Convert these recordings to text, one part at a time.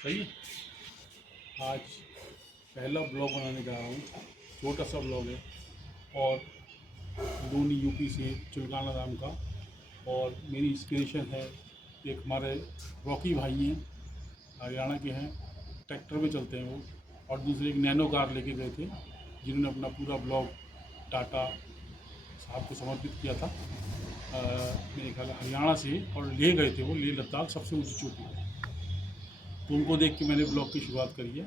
सही है। आज पहला ब्लॉग बनाने जा रहा हूँ, छोटा सा ब्लॉग है और लोनी यूपी से चुलकाना नाम का। और मेरी इंस्पिरेशन है, एक हमारे रॉकी भाई हैं, हरियाणा के हैं, ट्रैक्टर में चलते हैं वो, और दूसरे एक नैनो कार लेके गए थे जिन्होंने अपना पूरा ब्लॉग टाटा साहब को समर्पित किया था। मेरे ख्याल हरियाणा से, और ले गए थे वो लेह लद्दाख सबसे ऊंची चोटी पर। तो उनको देख के मैंने ब्लॉग की शुरुआत करी है।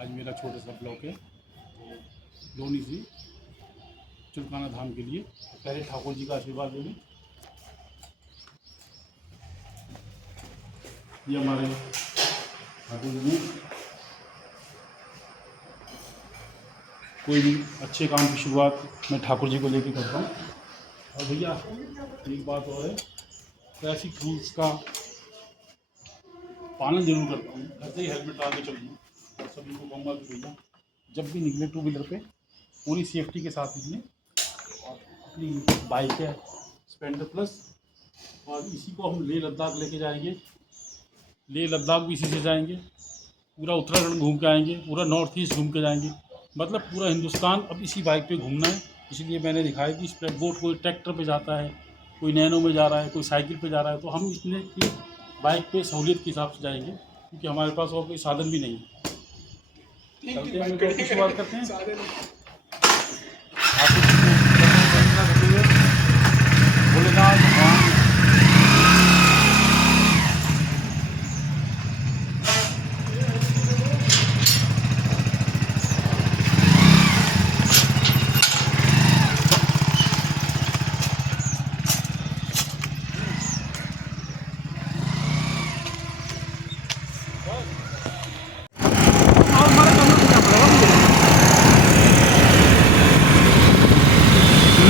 आज मेरा छोटा सा ब्लॉग है, तो लोनी से चुलकाना धाम के लिए पहले ठाकुर जी का आशीर्वाद लेंगे। ये हमारे ठाकुर जी, कोई भी अच्छे काम की शुरुआत मैं ठाकुर जी को लेके करता हूँ। और भैया एक बात और है, ट्रैफिक रूल्स का पालन जरूर करता हूँ, घर से ही हेलमेट डाल के चलूँगा। और सभी को कहूँगा कि भैया जब भी निकले टू व्हीलर पे पूरी सेफ्टी के साथ निकलें, और अपनी बाइक है स्प्लेंडर प्लस, और इसी को हम लेह लद्दाख लेके जाएंगे। लेह लद्दाख भी इसी से जाएंगे, पूरा उत्तराखंड घूम के आएंगे, पूरा नॉर्थ ईस्ट घूम के जाएंगे, मतलब पूरा हिंदुस्तान अब इसी बाइक पे घूमना है। इसलिए मैंने दिखाया कि स्प्लेंड बोट, कोई ट्रैक्टर पे जाता है, कोई नैनो में जा रहा है, कोई साइकिल पे जा रहा है, तो हम इसलिए कि बाइक पे सहूलियत के हिसाब से जाएंगे, क्योंकि हमारे पास और कोई साधन भी नहीं है। चलते हैं, ब्लॉग की शुरुआत करते हैं। भोलेनाथ भगवान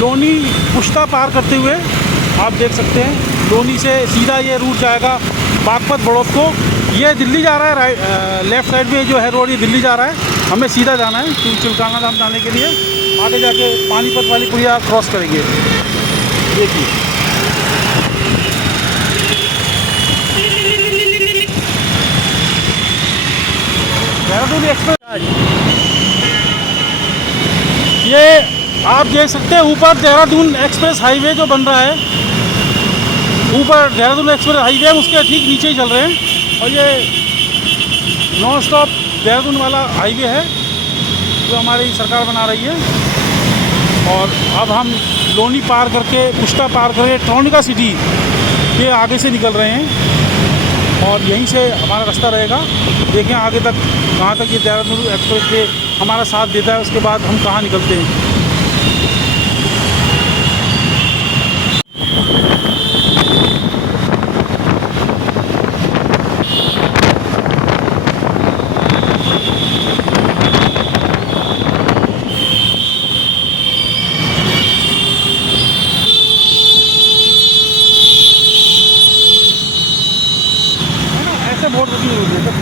लोनी पुश्ता पार करते हुए आप देख सकते हैं, लोनी से सीधा ये रूट जाएगा बागपत बड़ौद को। ये दिल्ली जा रहा है, लेफ़्ट साइड में जो है रोड, ये दिल्ली जा रहा है। हमें सीधा जाना है चुलकाना धाम जाने के लिए। आगे जाके पानीपत वाली पुलिया क्रॉस करेंगे। देखिए देहरादून एक्सप्रेस, ये आप देख सकते हैं ऊपर देहरादून एक्सप्रेस हाईवे जो बन रहा है, ऊपर देहरादून एक्सप्रेस हाईवे है, उसके ठीक नीचे ही चल रहे हैं। और ये नॉन स्टॉप देहरादून वाला हाईवे है जो हमारी सरकार बना रही है। और अब हम लोनी पार करके, पुश्ता पार करके ट्रोनिका सिटी के आगे से निकल रहे हैं, और यहीं से हमारा रास्ता रहेगा। देखें आगे तक कहाँ तक ये देहरादून एक्सप्रेस वे हमारा साथ देता है, उसके बाद हम कहाँ निकलते हैं। ऐसे बोर्ड लगी हुई है।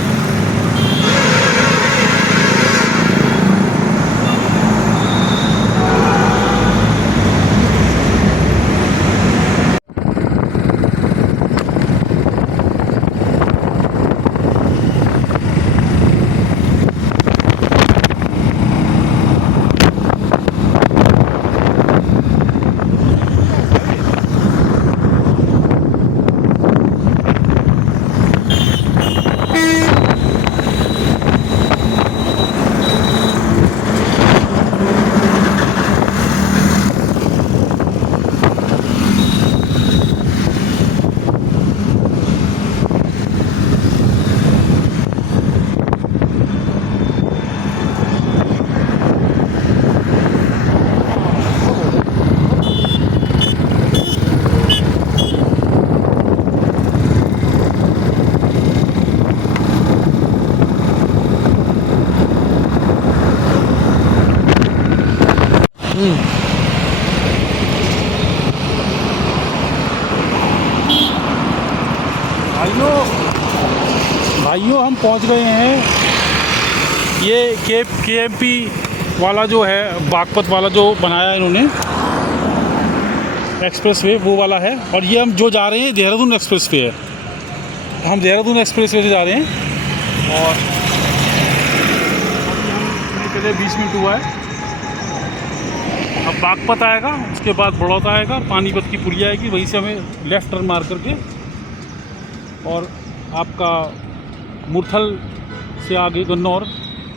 भाइयों हम पहुंच गए हैं। ये केएमपी वाला जो है, बागपत वाला जो बनाया है इन्होंने एक्सप्रेस वे, वो वाला है। और ये हम जो जा रहे हैं देहरादून एक्सप्रेस वे है, हम देहरादून एक्सप्रेस वे से जा रहे हैं। और पहले 20 मिनट हुआ है। अब बागपत आएगा, उसके बाद बड़ौत आएगा, पानीपत की पुलिया आएगी, वहीं से हमें लेफ़्ट टर्न मार करके और आपका मुरथल से आगे गन्नौर,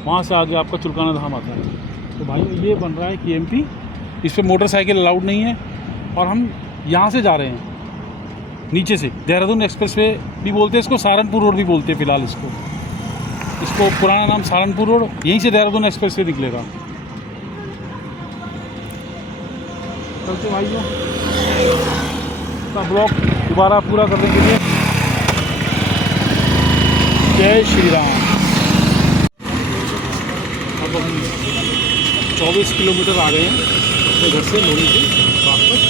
वहाँ से आगे आपका चुलकाना धाम आता है। तो भाई ये बन रहा है KMP, इस पर मोटरसाइकिल अलाउड नहीं है और हम यहाँ से जा रहे हैं नीचे से। देहरादून एक्सप्रेस वे भी बोलते हैं इसको, सहारनपुर रोड भी बोलते हैं फ़िलहाल इसको पुराना नाम सहारनपुर रोड। यहीं से देहरादून एक्सप्रेस वे निकलेगा। चलते भाइयों, अपना ब्लॉग दोबारा पूरा करने के लिए जय श्री राम। अब हम 24 किलोमीटर आ गए हैं अपने घर से, लोनी से बागपत,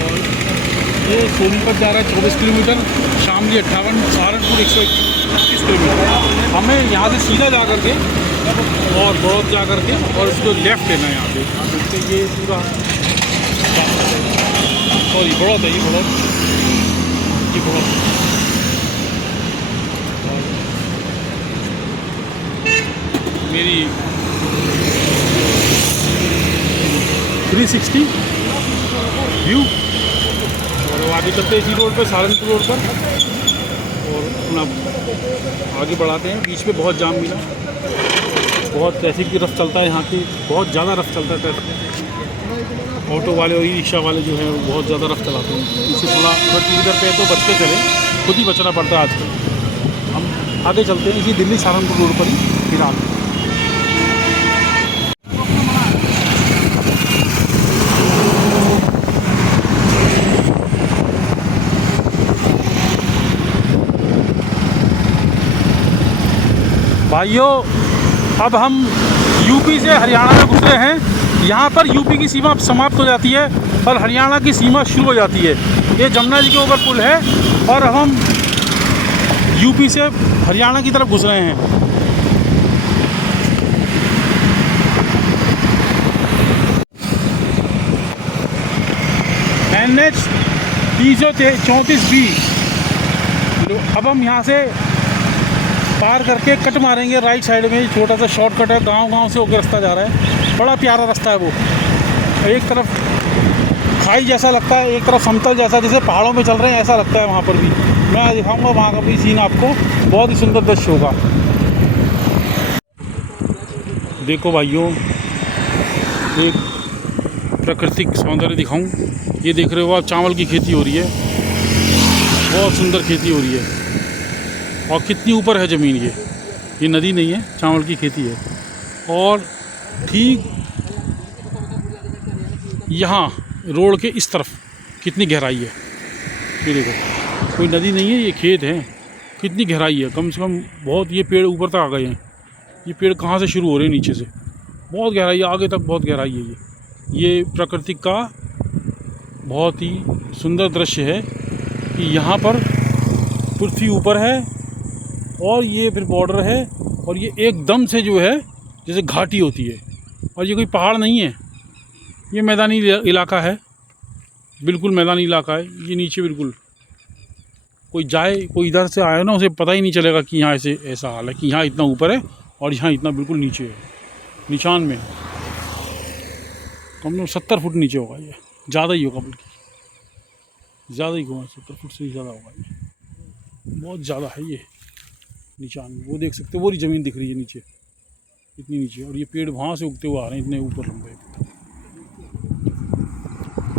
और ये सोनीपत जा रहा है 24 किलोमीटर, शामली 58, सहारनपुर 121 किलोमीटर। हमें यहाँ से सीधा जा करके और बड़ौत जा करके और उसको लेफ़्ट लेना है यहाँ पे। ये पूरा सॉरी बड़ौत है, ये बड़ौत। मेरी 360 व्यू, और आगे चलते हैं इसी रोड पर, सहारनपुर रोड पर, और अपना आगे बढ़ाते हैं। बीच में बहुत जाम मिला, बहुत ट्रैफिक की रफ्त चलता है यहाँ की, बहुत ज़्यादा रफ्त चलता है ट्रैफिक। ऑटो वाले और ई रिक्शा वाले जो हैं वो बहुत ज़्यादा रफ्त चलाते हैं। इससे थोड़ा अगर टू व्हीलर पे तो बच के चलें, खुद ही बचना पड़ता है आजकल। हम आगे चलते हैं इसी दिल्ली सहारनपुर रोड पर ही फिलहाल। भाइयों, अब हम यूपी से हरियाणा में घुस रहे हैं। यहाँ पर यूपी की सीमा समाप्त हो जाती है और हरियाणा की सीमा शुरू हो जाती है। ये जमुना जी के ऊपर पुल है और अब हम यूपी से हरियाणा की तरफ घुस रहे हैं। NH 334B। अब हम यहाँ से पार करके कट मारेंगे राइट साइड में, छोटा सा शॉर्टकट है, गांव से होकर रास्ता जा रहा है। बड़ा प्यारा रास्ता है वो, एक तरफ खाई जैसा लगता है, एक तरफ समतल जैसा, जैसे पहाड़ों में चल रहे हैं ऐसा लगता है। वहाँ पर भी मैं दिखाऊंगा, वहाँ का भी सीन आपको बहुत ही सुंदर दृश्य होगा। देखो भाइयों, एक प्राकृतिक सौंदर्य दिखाऊं। ये देख रहे हो आप, चावल की खेती हो रही है, बहुत सुंदर खेती हो रही है। और कितनी ऊपर है ज़मीन, ये नदी नहीं है, चावल की खेती है। और ठीक यहाँ रोड के इस तरफ कितनी गहराई है, ये देखो, कोई नदी नहीं है, ये खेत है। कितनी गहराई है, कम से कम बहुत। ये पेड़ ऊपर तक आ गए हैं, ये पेड़ कहाँ से शुरू हो रहे हैं, नीचे से बहुत गहराई है, आगे तक बहुत गहराई है। ये प्रकृति का बहुत ही सुंदर दृश्य है कि यहाँ पर पृथ्वी ऊपर है और ये फिर बॉर्डर है, और ये एकदम से जो है जैसे घाटी होती है। और ये कोई पहाड़ नहीं है, ये मैदानी इलाका है, बिल्कुल मैदानी इलाका है। ये नीचे बिल्कुल कोई जाए, कोई इधर से आए ना, उसे पता ही नहीं चलेगा कि यहाँ ऐसा हाल है कि यहाँ इतना ऊपर है और यहाँ इतना बिल्कुल नीचे है। निशान में कम से कम 70 फुट नीचे होगा, ये ज़्यादा ही होगा, बल्कि ज़्यादा ही होगा, 70 फुट से ही ज़्यादा होगा। ये बहुत ज़्यादा है ये निशान। वो देख सकते हो, वो ज़मीन दिख रही है नीचे, इतनी नीचे, और ये पेड़ वहाँ से उगते हुए आ रहे हैं इतने ऊपर लंबे।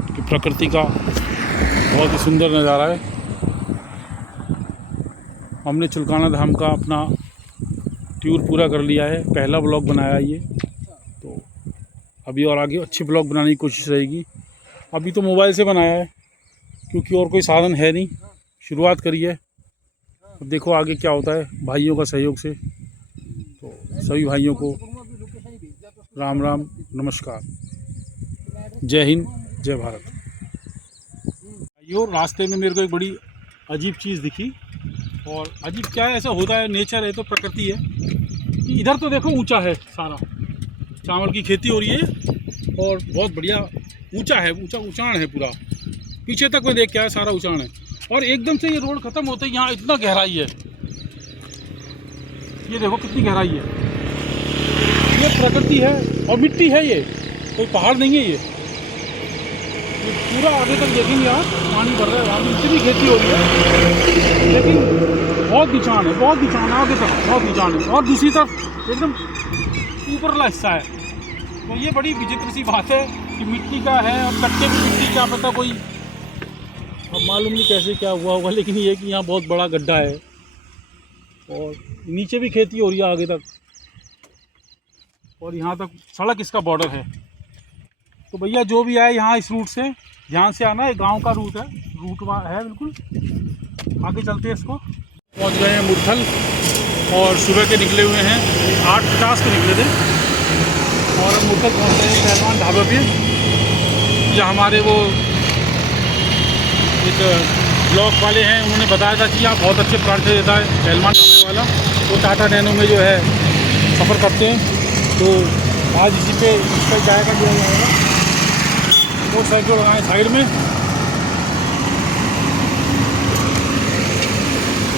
तो प्रकृति का बहुत ही सुंदर नज़ारा है। हमने चुलकाना धाम का अपना टूर पूरा कर लिया है, पहला ब्लॉग बनाया ये। तो अभी और आगे अच्छे ब्लॉग बनाने की कोशिश रहेगी। अभी तो मोबाइल से बनाया है क्योंकि और कोई साधन है नहीं, शुरुआत करी है। अब देखो आगे क्या होता है, भाइयों का सहयोग से। तो सभी भाइयों को राम राम, नमस्कार, जय हिंद, जय भारत। भाइयों, रास्ते में मेरे को एक बड़ी अजीब चीज़ दिखी, और अजीब क्या है, ऐसा होता है, नेचर है तो प्रकृति है कि इधर तो देखो ऊंचा है, सारा चावल की खेती हो रही है और बहुत बढ़िया ऊंचा है, ऊंचाण है पूरा, पीछे तक मैं देख के आया, सारा ऊंचाण है। और एकदम से ये रोड ख़त्म होते ही यहाँ इतना गहराई है, ये देखो कितनी गहराई है, ये प्रकृति है और मिट्टी है, ये कोई पहाड़ नहीं है। ये पूरा आगे तक देखेंगे आप पानी भर रहा है, वहाँ नीचे भी खेती हो रही है, लेकिन बहुत निचान है, बहुत निचान है आगे तक, बहुत निचान है। और दूसरी तरफ एकदम ऊपर वाला हिस्सा है। तो ये बड़ी विचित्र सी बात है कि मिट्टी का है और कट्टे की मिट्टी, क्या पता कोई, अब मालूम नहीं कैसे क्या हुआ होगा, लेकिन ये कि यहाँ बहुत बड़ा गड्ढा है और नीचे भी खेती हो रही है आगे तक, और यहाँ तक सड़क इसका बॉर्डर है। तो भैया जो भी आए यहाँ इस रूट से ध्यान से आना है, गांव का रूट है, रूट वहाँ है बिल्कुल। आगे चलते हैं इसको। पहुँच गए हैं मुरथल और सुबह के निकले हुए हैं, 8:50 पे निकले थे और हम मुरथल पहुँच गए हैं पहलवान ढाबे पे, जहाँ हमारे वो एक ब्लॉक वाले हैं, उन्होंने बताया था कि यहाँ बहुत अच्छे पराठे देता है पहलवान ढाबे वाला। वो टाटा नैनो में जो है सफ़र करते हैं, तो आज इसी पे इसका जायका दिया जाएगा। वो साइकिल लगाएँ साइड में,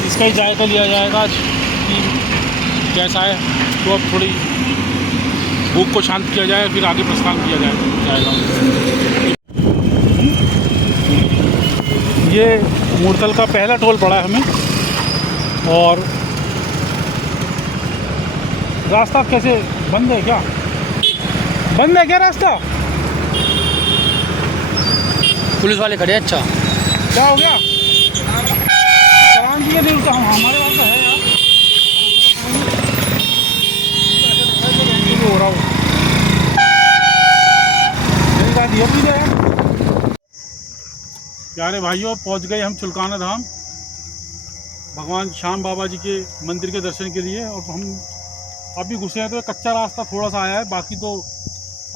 इसका ही जायका लिया जाएगा आज कि कैसा है। तो अब थोड़ी भूख को शांत किया जाए, फिर आगे प्रस्थान किया जाएगा। ये मुरथल का पहला टोल पड़ा है हमें, और रास्ता कैसे बंद है क्या? बंद है क्या रास्ता? पुलिस वाले खड़े। अच्छा क्या हो गया? करान दिए नहीं, हम हमारे पास तो है यार, हो रहा हो दिया भी यार। प्यारे भाइयों, पहुंच गए हम चुलकाना धाम, भगवान श्याम बाबा जी के मंदिर के दर्शन के लिए। और हम अभी घुसे हैं तो कच्चा रास्ता थोड़ा सा आया है, बाकी तो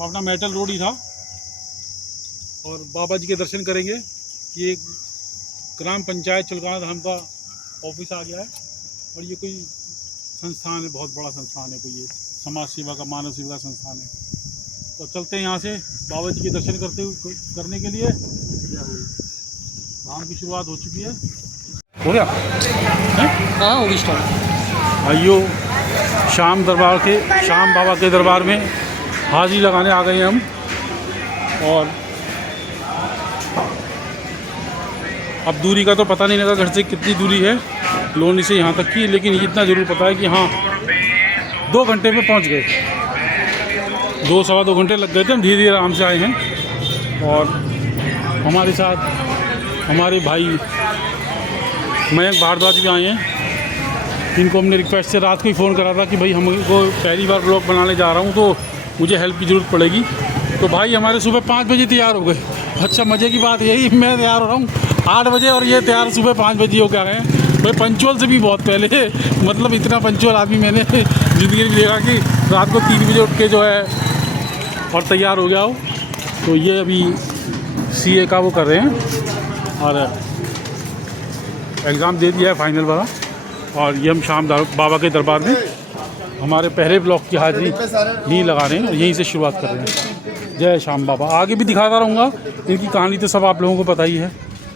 अपना मेटल रोड ही था। और बाबा जी के दर्शन करेंगे। ये ग्राम पंचायत चुलकाना धाम का ऑफिस आ गया है, और ये कोई संस्थान है, बहुत बड़ा संस्थान है, कोई ये समाज सेवा का, मानव सेवा का संस्थान है। तो चलते हैं यहाँ से बाबा जी के दर्शन करने के लिए। धाम की शुरुआत हो चुकी है। हो गया? हाँ होगी स्टार्ट। भाइयों, श्याम बाबा के दरबार में हाजिरी लगाने आ गए हैं हम। और अब दूरी का तो पता नहीं लगा घर से कितनी दूरी है लोनी से यहाँ तक की, लेकिन इतना ज़रूर पता है कि हाँ 2 घंटे में पहुँच गए। 2 सवा 2 घंटे लग गए थे, हम धीरे धीरे आराम से आए हैं। और हमारे साथ हमारे भाई मयंक भारद्वाज भी आए हैं। इनको हमने रिक्वेस्ट से रात को ही फ़ोन करा था कि भाई हमको पहली बार ब्लॉग बनाने जा रहा हूँ, तो मुझे हेल्प की ज़रूरत पड़ेगी। तो भाई हमारे सुबह 5 बजे तैयार हो गए। अच्छा, मज़े की बात यही, मैं तैयार हो रहा हूँ 8 बजे और ये तैयार सुबह 5 बजे हो के आ गए हैं। भाई पंचुअल से भी बहुत पहले, मतलब इतना पंचुअल आदमी मैंने ज़िंदगी में देखा कि रात को 3 बजे उठ के जो है और तैयार हो गया हो। तो ये अभी CA का वो कर रहे हैं और एग्ज़ाम दे दिया है फाइनल वाला। और ये हम श्याम बाबा के दरबार में हमारे पहले ब्लॉग की हाजिरी यहीं लगा रहे हैं और यहीं से शुरुआत कर रहे हैं। जय श्याम बाबा। आगे भी दिखाता रहूँगा, इनकी कहानी तो सब आप लोगों को पता ही है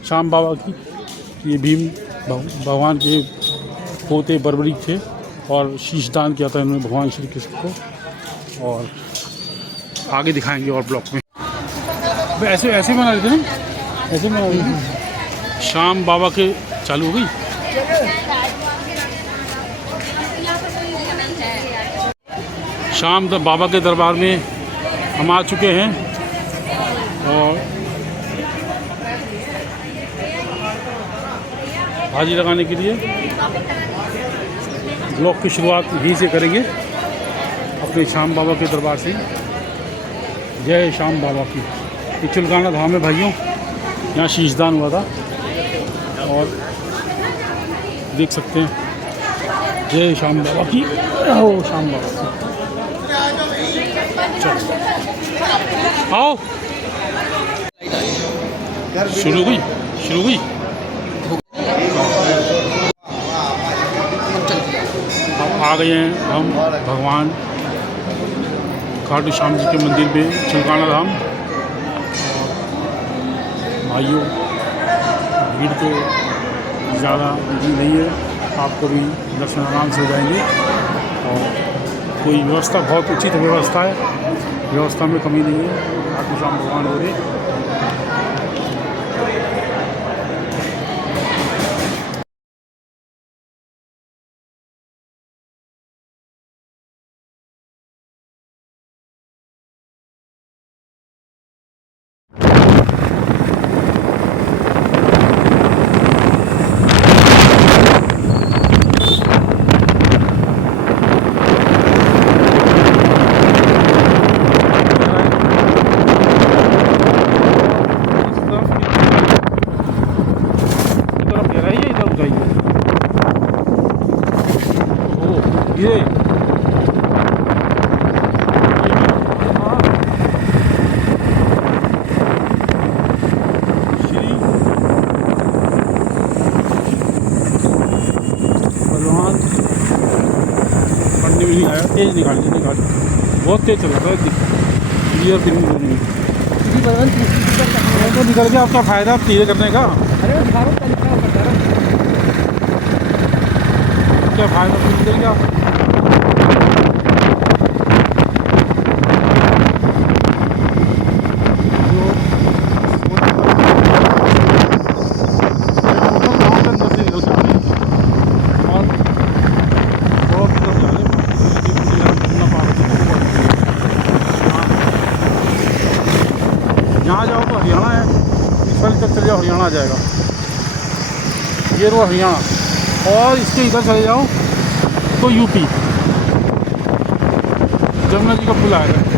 श्याम बाबा की। ये भीम भगवान के पोते बर्बरी थे और शीश दान किया था इन्होंने भगवान श्री कृष्ण को। और आगे दिखाएंगे और ब्लॉग में। ऐसे ऐसे बना रहे थे ना, ऐसे बना रहे थे। श्याम बाबा के चालू हो गई। श्याम बाबा के दरबार में हम आ चुके हैं और हाजिरी लगाने के लिए ब्लॉग की शुरुआत यहीं से करेंगे, अपने श्याम बाबा के दरबार से। जय श्याम बाबा की। ये चुलकाना धाम है भाइयों, यहाँ शीशदान हुआ था और देख सकते हैं। जय श्याम बाबा की। ओ श्याम बाबा की। चलो आओ, शुरू हुई। अब आ गए हैं हम भगवान खाटू श्याम जी के मंदिर में चुलकाना धाम। भाइयों, भीड़ तो ज़्यादा नहीं है, आपको भी दर्शन आराम से हो जाएंगे। कोई व्यवस्था बहुत उचित व्यवस्था है, व्यवस्था में कमी नहीं है। खाटू श्याम भगवान हो रहे ये श्री भगवान पढ़ने में नहीं आया, तेज निकाल बहुत तेज चल रहा है क्लियर फिल्म तो निकल गया। आपका फ़ायदा धीरे करने का, क्या फ़ायदा निकल गया। यहाँ जाओ तो हरियाणा है, इस वाली तक चले जाओ हरियाणा आ जाएगा, ये वो हरियाणा। और इसके इधर चले जाओ तो यूपी, जमुना जी का पुल आएगा।